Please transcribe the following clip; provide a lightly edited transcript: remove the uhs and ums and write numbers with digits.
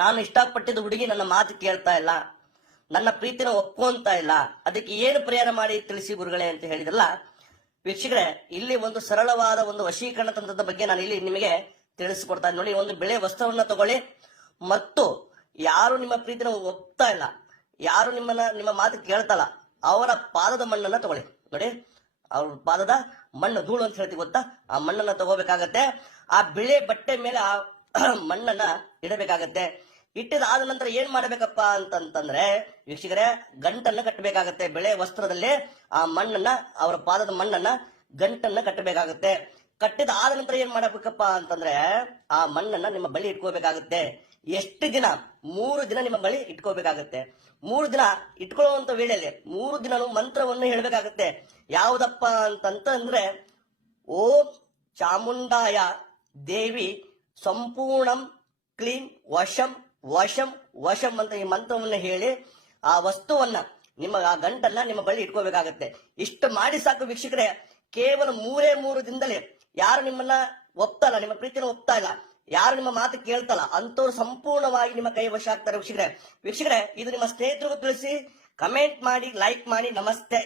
ನಾನು ಇಷ್ಟಪಟ್ಟಿದ್ದ ಹುಡುಗಿ ನನ್ನ ಮಾತು ಕೇಳ್ತಾ ಇಲ್ಲ, ನನ್ನ ಪ್ರೀತಿನ ಒಪ್ಕೊಂತ ಇಲ್ಲ, ಅದಕ್ಕೆ ಏನು ಪರಿಹಾರ ಮಾಡಿ ತಿಳಿಸಿ ಗುರುಗಳೇ ಅಂತ ಹೇಳಿದ್ರಲ್ಲ ವೀಕ್ಷಕರೇ. ಇಲ್ಲಿ ಒಂದು ಸರಳವಾದ ಒಂದು ವಶೀಕರಣ ತಂತ್ರದ ಬಗ್ಗೆ ನಾನು ಇಲ್ಲಿ ನಿಮಗೆ ತಿಳಿಸ್ಕೊಡ್ತಾ ಇದ್ದೀನಿ ನೋಡಿ. ಒಂದು ಬಿಳೆ ವಸ್ತ್ರವನ್ನ ತಗೊಳ್ಳಿ ಮತ್ತು ಯಾರು ನಿಮ್ಮ ಪ್ರೀತಿನ ಒಪ್ತಾ ಇಲ್ಲ, ಯಾರು ನಿಮ್ಮ ಮಾತು ಕೇಳ್ತಲ್ಲ, ಅವರ ಪಾದದ ಮಣ್ಣನ್ನ ತಗೊಳ್ಳಿ ನೋಡಿ. ಅವ್ರ ಪಾದದ ಮಣ್ಣು, ಧೂಳು ಅಂತ ಹೇಳ್ತೀವಿ ಗೊತ್ತಾ, ಆ ಮಣ್ಣನ್ನ ತಗೋಬೇಕಾಗತ್ತೆ. ಆ ಬಿಳೆ ಬಟ್ಟೆ ಮೇಲೆ ಆ ಮಣ್ಣನ್ನ ಇಡಬೇಕಾಗತ್ತೆ. ಇಟ್ಟಿದಾದ ನಂತರ ಏನ್ ಮಾಡ್ಬೇಕಪ್ಪ ಅಂತಂತಂದ್ರೆ ವೀಕ್ಷಕರೇ, ಗಂಟನ್ನ ಕಟ್ಟಬೇಕಾಗತ್ತೆ. ಬಿಳೆ ವಸ್ತ್ರದಲ್ಲಿ ಆ ಮಣ್ಣನ್ನ, ಅವರ ಪಾದದ ಮಣ್ಣನ್ನ ಗಂಟನ್ನ ಕಟ್ಟಬೇಕಾಗತ್ತೆ. ಕಟ್ಟಿದ ಆದ ನಂತರ ಏನ್ ಮಾಡಬೇಕಪ್ಪ ಅಂತಂದ್ರೆ ಆ ಮಣ್ಣನ್ನ ನಿಮ್ಮ ಬಳಿ ಇಟ್ಕೋಬೇಕಾಗತ್ತೆ. ಎಷ್ಟು ದಿನ? 3 ದಿನ ನಿಮ್ಮ ಬಳಿ ಇಟ್ಕೋಬೇಕಾಗತ್ತೆ. 3 ದಿನ ಇಟ್ಕೊಳ್ಳುವಂತ ವೇಳೆಯಲ್ಲಿ 3 ದಿನ ಮಂತ್ರವನ್ನು ಹೇಳ್ಬೇಕಾಗತ್ತೆ. ಯಾವ್ದಪ್ಪ ಅಂತಂತಂದ್ರೆ ಓಂ ಚಾಮುಂಡಾಯ ದೇವಿ ಸಂಪೂರ್ಣಂ ಕ್ಲೀನ್ ವಶಂ ವಶಂ ವಶಂ ಅಂತ ಈ ಮಂತ್ರವನ್ನ ಹೇಳಿ ಆ ವಸ್ತುವನ್ನ ನಿಮ್ಮ ಆ ಗಂಟನ್ನ ನಿಮ್ಮ ಬಳಿ ಇಟ್ಕೋಬೇಕಾಗತ್ತೆ. ಇಷ್ಟು ಮಾಡಿ ಸಾಕು ವೀಕ್ಷಕರೇ. ಕೇವಲ 3 ದಿನದಲ್ಲಿ ಯಾರು ನಿಮ್ಮನ್ನ ಒಪ್ತಲ್ಲ, ನಿಮ್ಮ ಪ್ರೀತಿನ ಒಪ್ತಾ ಇಲ್ಲ, ಯಾರು ನಿಮ್ಮ ಮಾತು ಕೇಳ್ತಲ್ಲ ಅಂತವ್ರು ಸಂಪೂರ್ಣವಾಗಿ ನಿಮ್ಮ ಕೈ ವಶ ಆಗ್ತಾರೆ ವೀಕ್ಷಕರೇ. ಇದು ನಿಮ್ಮ ಸ್ನೇಹಿತರಿಗೂ ತಿಳಿಸಿ, ಕಮೆಂಟ್ ಮಾಡಿ, ಲೈಕ್ ಮಾಡಿ. ನಮಸ್ತೆ.